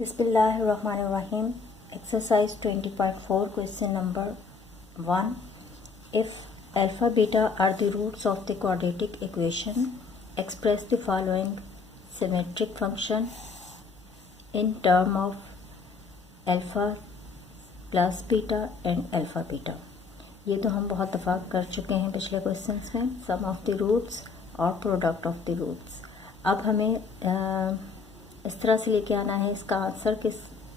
Bismillahirrahmanirrahim. Exercise 20.4, question number 1. If alpha beta are the roots of the quadratic equation, express the following symmetric function in term of alpha plus beta and alpha beta. ये तो हम बहुत दफ़ा कर चुके हैं पिछले questions में, सम ऑफ द रूट्स और प्रोडक्ट ऑफ द रूट्स. अब हमें इस तरह से लेके आना है इसका आंसर किस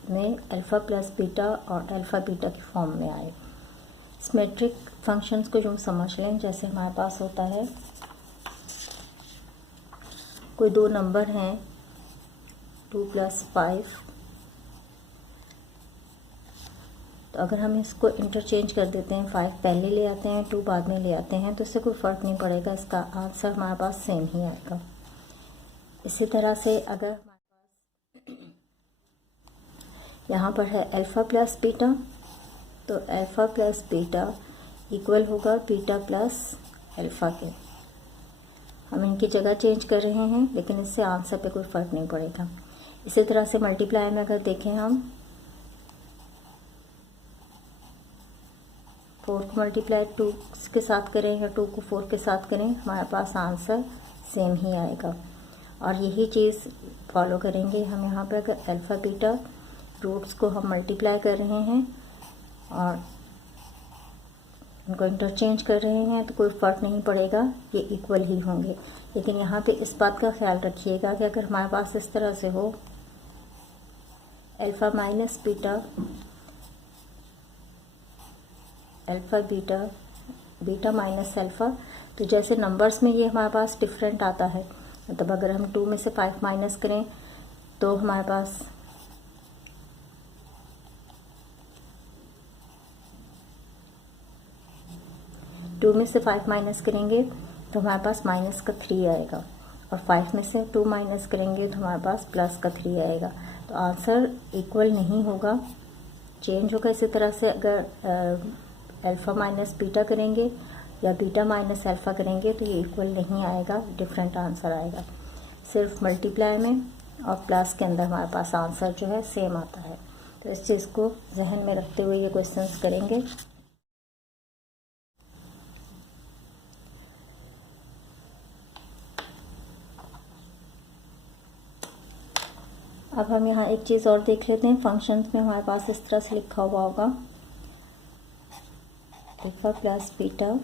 में अल्फ़ा प्लस बीटा और अल्फ़ा बीटा की फॉर्म में आए. सिमेट्रिक फंक्शंस को जो समझ लें, जैसे हमारे पास होता है कोई दो नंबर हैं 2 + 5, तो अगर हम इसको इंटरचेंज कर देते हैं, 5 पहले ले आते हैं 2 बाद में ले आते हैं, तो इससे कोई फ़र्क नहीं पड़ेगा, इसका आंसर हमारे पास सेम ही आएगा. इसी तरह से अगर यहाँ पर है अल्फ़ा प्लस बीटा, तो अल्फ़ा प्लस बीटा इक्वल होगा बीटा प्लस अल्फ़ा के. हम इनकी जगह चेंज कर रहे हैं, लेकिन इससे आंसर पे कोई फ़र्क नहीं पड़ेगा. इसी तरह से मल्टीप्लाई में अगर देखें हम 4 को मल्टीप्लाई 2 के साथ करें या 2 को 4 के साथ करें, हमारे पास आंसर सेम ही आएगा. और यही चीज़ फॉलो करेंगे हम यहाँ पर. अगर अल्फ़ा बीटा रूट्स को हम मल्टीप्लाई कर रहे हैं और उनको इंटरचेंज कर रहे हैं, तो कोई फ़र्क नहीं पड़ेगा, ये इक्वल ही होंगे. लेकिन यहाँ पे इस बात का ख्याल रखिएगा कि अगर हमारे पास इस तरह से हो alpha minus beta, alpha beta, beta minus alpha, तो जैसे नंबर्स में ये हमारे पास डिफरेंट आता है. मतलब अगर हम 2 में से 5 माइनस करें तो हमारे पास 2 में से 5 माइनस करेंगे तो हमारे पास माइनस का 3 आएगा, और 5 में से 2 माइनस करेंगे तो हमारे पास प्लस का 3 आएगा. तो आंसर इक्वल नहीं होगा, चेंज होगा. इसी तरह से अगर अल्फ़ा माइनस बीटा करेंगे या बीटा माइनस अल्फ़ा करेंगे तो ये इक्वल नहीं आएगा, डिफरेंट आंसर आएगा. सिर्फ मल्टीप्लाई में और प्लस के अंदर हमारे पास आंसर जो है सेम आता है. तो इस चीज़ को जहन में रखते हुए ये क्वेश्चंस करेंगे. अब हम यहाँ एक चीज़ और देख लेते हैं. फंक्शंस में हमारे पास इस तरह से लिखा हुआ होगा alpha plus beta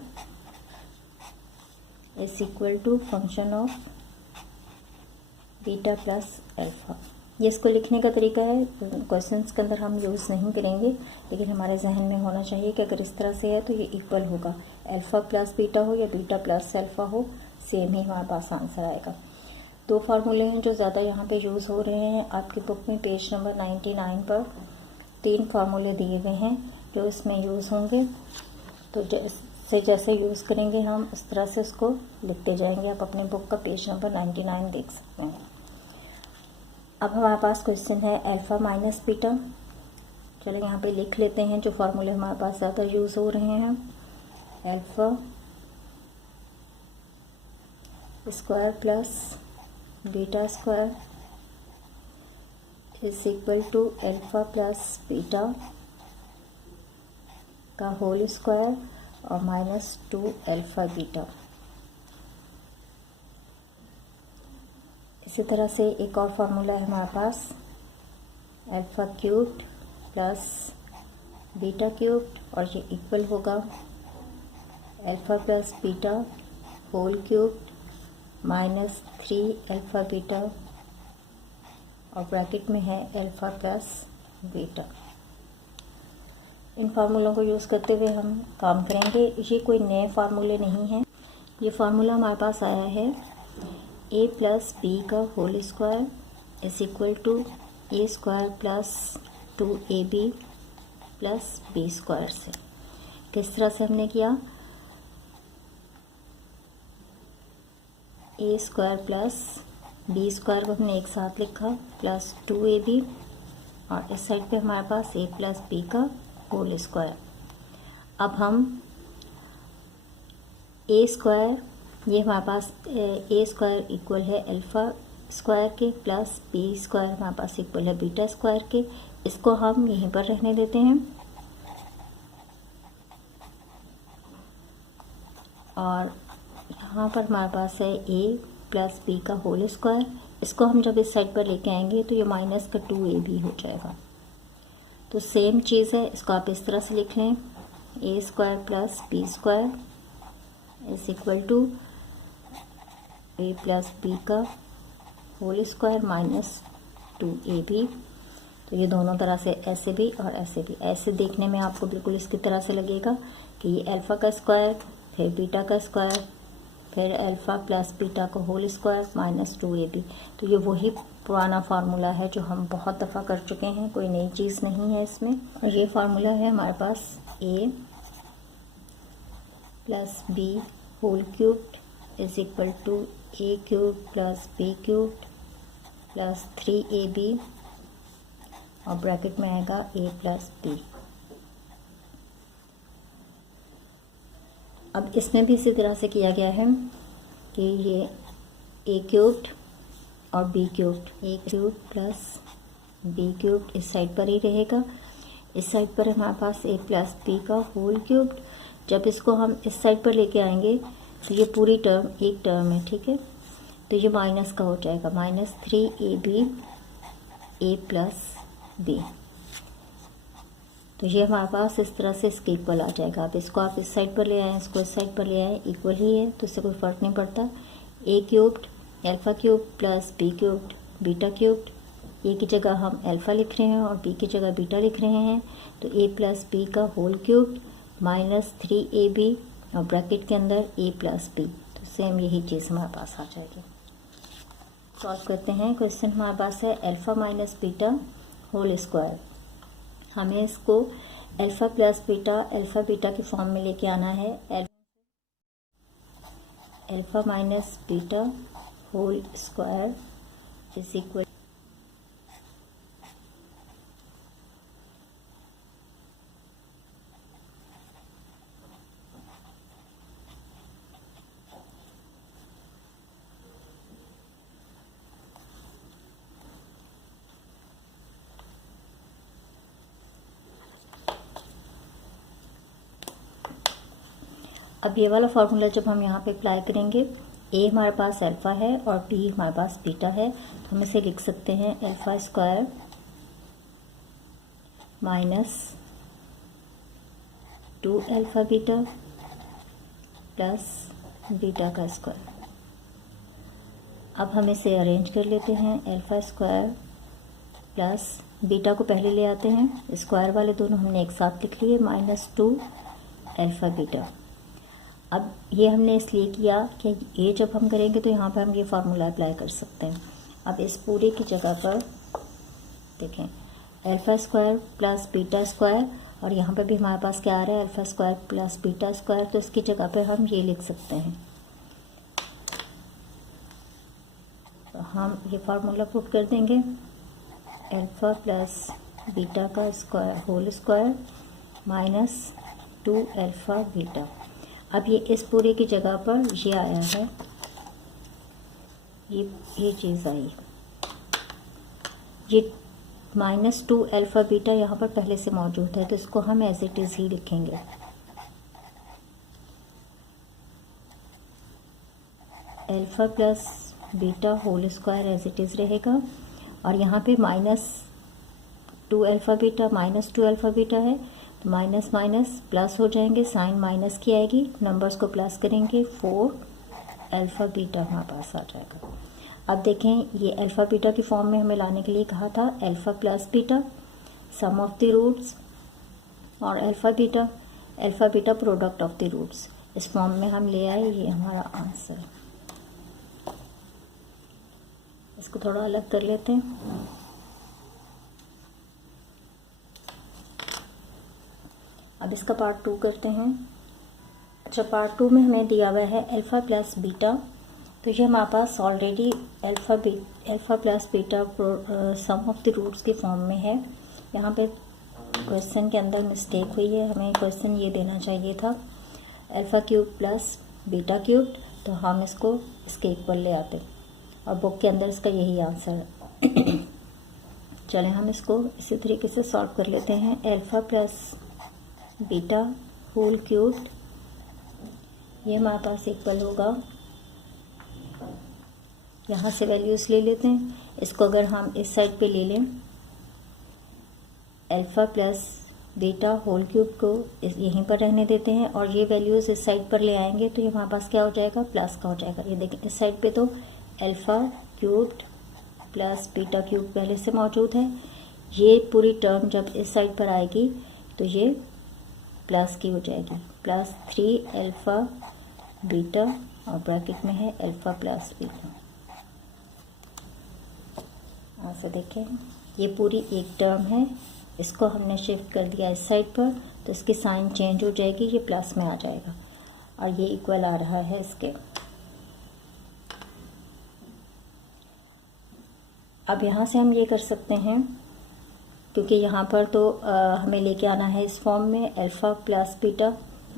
is equal to function of beta plus alpha. ये इसको लिखने का तरीका है, क्वेश्चंस के अंदर हम यूज़ नहीं करेंगे, लेकिन हमारे जहन में होना चाहिए कि अगर इस तरह से है तो ये इक्वल होगा. अल्फ़ा प्लस बीटा हो या बीटा प्लस अल्फ़ा हो, सेम ही हमारे पास आंसर आएगा. दो फार्मूले हैं जो ज़्यादा यहाँ पे यूज़ हो रहे हैं. आपकी बुक में पेज नंबर 99 पर 3 फार्मूले दिए गए हैं जो इसमें यूज़ होंगे. तो जैसे यूज़ करेंगे हम उस तरह से उसको लिखते जाएंगे. आप अपने बुक का पेज नंबर 99 देख सकते हैं. अब हमारे पास क्वेश्चन है अल्फ़ा माइनस बीटा. चलो यहाँ पे लिख लेते हैं जो फार्मूले हमारे पास ज़्यादा यूज़ हो रहे हैं. Alpha square plus beta square is equal to alpha plus beta का होल स्क्वायर और -2 अल्फ़ा बीटा. इसी तरह से एक और फार्मूला है हमारे पास alpha cubed plus beta cubed, और ये इक्वल होगा alpha plus beta whole cubed -3 alpha beta, और ब्रैकेट में है अल्फ़ा प्लस बीटा. इन फार्मूलों को यूज़ करते हुए हम काम करेंगे. ये कोई नए फार्मूले नहीं हैं. ये फार्मूला हमारे पास आया है a प्लस बी का whole square is equal to a square plus 2ab plus b square से. किस तरह से हमने किया, a square plus b square को हमने एक साथ लिखा प्लस 2ab, और इस साइड पे हमारे पास a प्लस b का होल स्क्वायर. अब हम a स्क्वायर, ये हमारे पास a स्क्वायर इक्वल है अल्फ़ा स्क्वायर के प्लस बी स्क्वायर हमारे पास इक्वल है बीटा स्क्वायर के। इसको हम यहीं पर रहने देते हैं और यहाँ पर हमारे पास है a प्लस बी का होल स्क्वायर। इसको हम जब इस साइड पर लेके आएंगे तो ये माइनस का 2ab हो जाएगा। तो सेम चीज़ है, इसको आप इस तरह से लिख लें, a square plus b square is equal to a plus b का होल स्क्वायर माइनस 2ab। तो ये दोनों तरह से ऐसे भी और ऐसे भी, ऐसे देखने में आपको बिल्कुल इसकी तरह से लगेगा कि ये अल्फ़ा का स्क्वायर फिर बीटा का स्क्वायर फिर अल्फ़ा प्लस बीटा का होल स्क्वायर माइनस 2ab। तो ये वही पुराना फार्मूला है जो हम बहुत दफ़ा कर चुके हैं, कोई नई चीज़ नहीं है इसमें। और ये फार्मूला है हमारे पास a plus b whole cubed is equal to a cube plus B cubed plus 3ab और ब्रैकेट में आएगा a प्लस बी। अब इसमें भी इसी तरह से किया गया है कि ये a क्यूब्ड और b cubed, a cube plus B cubed इस साइड पर ही रहेगा। इस साइड पर हमारे पास a प्लस बी का होल क्यूब्ड। जब इसको हम इस साइड पर लेके आएंगे तो ये पूरी टर्म एक टर्म है, ठीक है। तो ये माइनस का हो जाएगा, minus 3ab a plus B. तो ये हमारे पास इस तरह से इसके इक्वल आ जाएगा। अब इसको आप इस साइड पर ले आएँ, इसको इस साइड पर ले आएँ, इक्वल ही है तो इससे कोई फ़र्क नहीं पड़ता। a cubed alpha cube plus B cubed beta cubed, A की जगह हम अल्फ़ा लिख रहे हैं और बी की जगह बीटा लिख रहे हैं। तो a प्लस बी का होल क्यूब्ड माइनस 3ab और ब्रैकेट के अंदर a प्लस बी। तो सेम यही चीज़ हमारे पास आ जाएगी। सॉल्व करते हैं। क्वेश्चन हमारे पास है alpha minus beta whole square. हमें इसको alpha plus beta alpha beta के फॉर्म में लेके आना है। Alpha minus beta whole square is equal अब ये वाला फार्मूला जब हम यहाँ पे अप्लाई करेंगे, a हमारे पास अल्फ़ा है और b हमारे पास बीटा है, तो हम इसे लिख सकते हैं alpha square minus 2 alpha beta plus beta का स्क्वायर। अब हम इसे अरेंज कर लेते हैं। अल्फ़ा स्क्वायर प्लस बीटा को पहले ले आते हैं, स्क्वायर वाले दोनों हमने एक साथ लिख लिए, माइनस 2 अल्फ़ा बीटा। अब ये हमने इसलिए किया कि ये जब हम करेंगे तो यहाँ पर हम ये फार्मूला अप्लाई कर सकते हैं। अब इस पूरे की जगह पर देखें alpha square plus beta square और यहाँ पर भी हमारे पास क्या आ रहा है alpha square plus beta square, तो इसकी जगह पर हम ये लिख सकते हैं। तो हम ये फार्मूला पुट कर देंगे अल्फ़ा प्लस बीटा का square whole square minus 2 alpha beta. अब ये इस पूरे की जगह पर ये आया है, ये चीज़ आई, ये माइनस 2 अल्फ़ा बीटा यहाँ पर पहले से मौजूद है, तो इसको हम एज इट इज़ ही लिखेंगे। Alpha plus beta whole square as it is रहेगा और यहाँ पे minus 2 alpha beta minus 2 alpha beta है, तो माइनस माइनस प्लस हो जाएंगे, साइन माइनस की आएगी, नंबर्स को प्लस करेंगे, 4 अल्फ़ा बीटा हमारे पास आ जाएगा। अब देखें ये अल्फ़ा बीटा की फॉर्म में हमें लाने के लिए कहा था alpha plus beta sum of the roots और alpha beta product of the roots, इस फॉर्म में हम ले आए, ये हमारा आंसर। इसको थोड़ा अलग कर लेते हैं। अब इसका पार्ट 2 करते हैं। अच्छा, पार्ट 2 में हमें दिया हुआ है अल्फ़ा प्लस बीटा, तो ये हमारे पास already alpha plus beta sum of the roots के फॉर्म में है। यहाँ पे क्वेश्चन के अंदर मिस्टेक हुई है, हमें क्वेश्चन ये देना चाहिए था alpha cube plus beta cube, तो हम इसको इसके इक्वल ले आते और बुक के अंदर इसका यही आंसर है। चलें हम इसको इसी तरीके से सॉल्व कर लेते हैं। Alpha plus beta whole cubed, ये हमारे पास इक्वल होगा, यहाँ से वैल्यूज़ ले लेते हैं। इसको अगर हम इस साइड पे ले लें, alpha plus beta whole cube को यहीं पर रहने देते हैं और ये वैल्यूज़ इस साइड पर ले आएंगे तो ये हमारे पास क्या हो जाएगा, प्लस का हो जाएगा। ये देखें इस साइड पे तो alpha cubed plus beta cube पहले से मौजूद है, ये पूरी टर्म जब इस साइड पर आएगी तो ये प्लस की हो जाएगी, प्लस 3 अल्फ़ा बीटा और ब्रैकेट में है अल्फ़ा प्लस बीटा। ऐसे देखें ये पूरी एक टर्म है, इसको हमने शिफ्ट कर दिया इस साइड पर तो इसकी साइन चेंज हो जाएगी, ये प्लस में आ जाएगा और ये इक्वल आ रहा है इसके। अब यहाँ से हम ये कर सकते हैं, क्योंकि यहाँ पर तो हमें लेके आना है इस फॉर्म में अल्फ़ा प्लस बीटा,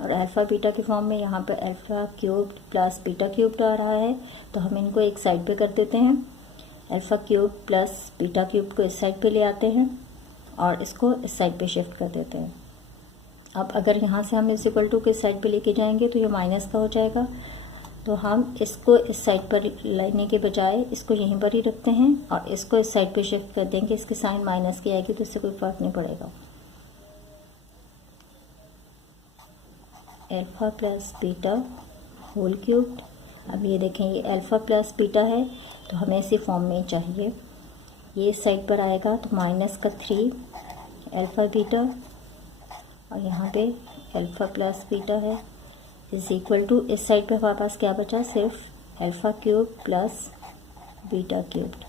और अल्फ़ा बीटा के फॉर्म में यहाँ पर alpha cubed plus beta cubed आ रहा है, तो हम इनको एक साइड पे कर देते हैं। Alpha cube plus beta cube को इस साइड पे ले आते हैं और इसको इस साइड पे शिफ्ट कर देते हैं। अब अगर यहाँ से हम इस इक्वल टू के साइड पे लेके जाएंगे तो ये माइनस का हो जाएगा, तो हम इसको इस साइड पर लेने के बजाय इसको यहीं पर ही रखते हैं और इसको इस साइड पे शिफ्ट कर देंगे। इसकी साइन माइनस की आएगी तो इससे कोई फ़र्क नहीं पड़ेगा। Alpha plus beta whole cubed, अब ये देखें ये अल्फ़ा प्लस बीटा है तो हमें इसी फॉर्म में चाहिए, ये इस साइड पर आएगा तो माइनस का 3 अल्फ़ा बीटा और यहाँ पे अल्फ़ा प्लस बीटा है इज इक्वल टू, इस साइड पे हमारे पास क्या बचा, सिर्फ alpha cube plus beta cubed.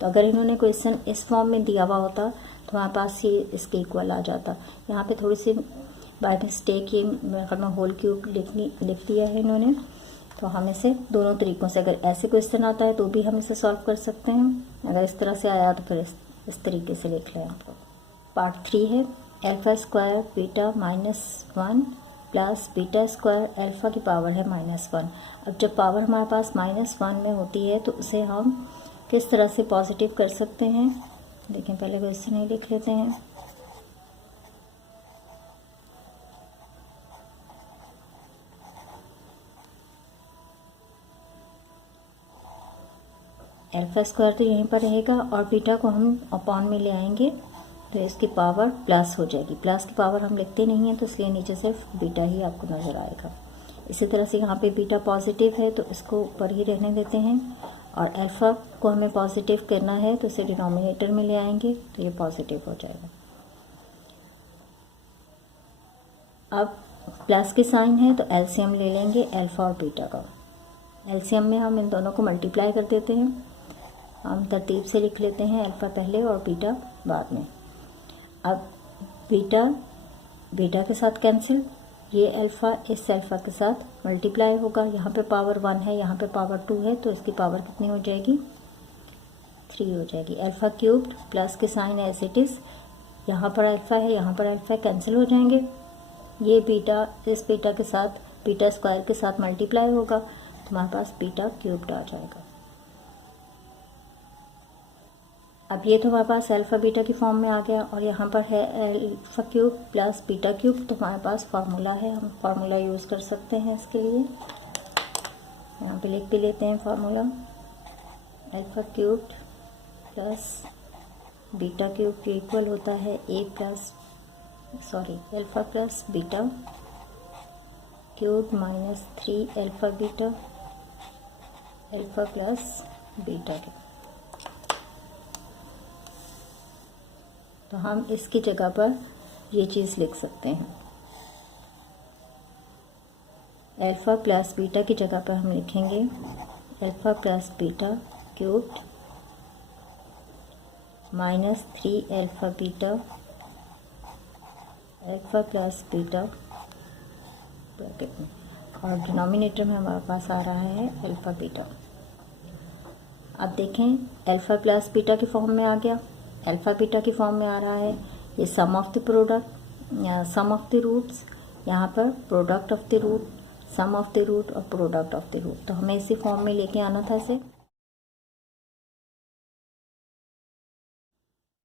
तो अगर इन्होंने क्वेश्चन इस फॉर्म में दिया हुआ होता तो हमारे पास ये इसके इक्वल आ जाता। यहाँ पे थोड़ी सी बाय मिस्टेक ये मेरे में होल क्यूब लिख दिया है इन्होंने, तो हम इसे दोनों तरीक़ों से, अगर ऐसे क्वेश्चन आता है तो भी हम इसे सॉल्व कर सकते हैं, अगर इस तरह से आया तो फिर इस तरीके से लिख लें आपको। पार्ट 3 है alpha square beta -1 plus beta square alpha की पावर है -1। अब जब पावर हमारे पास -1 में होती है तो उसे हम किस तरह से पॉजिटिव कर सकते हैं, देखें पहले क्वेश्चन ही लिख लेते हैं। अल्फ़ा स्क्वायर तो यहीं पर रहेगा और बीटा को हम अपॉन में ले आएंगे तो इसकी पावर प्लस हो जाएगी। प्लस की पावर हम लिखते नहीं हैं तो इसलिए नीचे सिर्फ बीटा ही आपको नज़र आएगा। इसी तरह से यहाँ पे बीटा पॉजिटिव है तो इसको ऊपर ही रहने देते हैं और अल्फ़ा को हमें पॉजिटिव करना है तो इसे डिनोमिनेटर में ले आएंगे तो ये पॉजिटिव हो जाएगा। अब प्लस की साइन है तो एलसीएम ले लेंगे अल्फ़ा और बीटा का। एलसीएम में हम इन दोनों को मल्टीप्लाई कर देते हैं, हम तरतीब से लिख लेते हैं, अल्फ़ा पहले और बीटा बाद में। अब बीटा के साथ कैंसिल, ये अल्फ़ा इस अल्फ़ा के साथ मल्टीप्लाई होगा, यहाँ पे पावर 1 है यहाँ पे पावर 2 है तो इसकी पावर कितनी हो जाएगी, 3 हो जाएगी। अल्फ़ा क्यूब्ड प्लस के साइन एज इट इज़, यहाँ पर अल्फ़ा है यहाँ पर अल्फ़ा कैंसिल हो जाएंगे, ये बीटा इस बीटा के साथ बीटा स्क्वायर के साथ मल्टीप्लाई होगा तो हमारे पास बीटा क्यूब्ड आ जाएगा। अब ये तो हमारे पास अल्फ़ा बीटा की फॉर्म में आ गया और यहाँ पर है alpha cube plus beta cube, तो हमारे पास फार्मूला है, हम फार्मूला यूज़ कर सकते हैं इसके लिए। यहाँ पे लिख भी लेते हैं formula, alpha cube plus beta cube के इक्वल होता है alpha plus beta cube -3 alpha beta alpha plus beta cube. तो हम इसकी जगह पर ये चीज़ लिख सकते हैं, अल्फ़ा प्लस बीटा की जगह पर हम लिखेंगे alpha plus beta cubed -3 alpha beta alpha plus beta bracket में, और डिनोमिनेटर में हमारे पास आ रहा है अल्फ़ा बीटा। अब देखें अल्फ़ा प्लस बीटा की फॉर्म में आ गया, अल्फ़ा बीटा की फॉर्म में आ रहा है, ये सम ऑफ द रूट्स, यहाँ पर product of the root, sum of the root और प्रोडक्ट ऑफ द रूट, तो हमें इसी फॉर्म में लेके आना था इसे।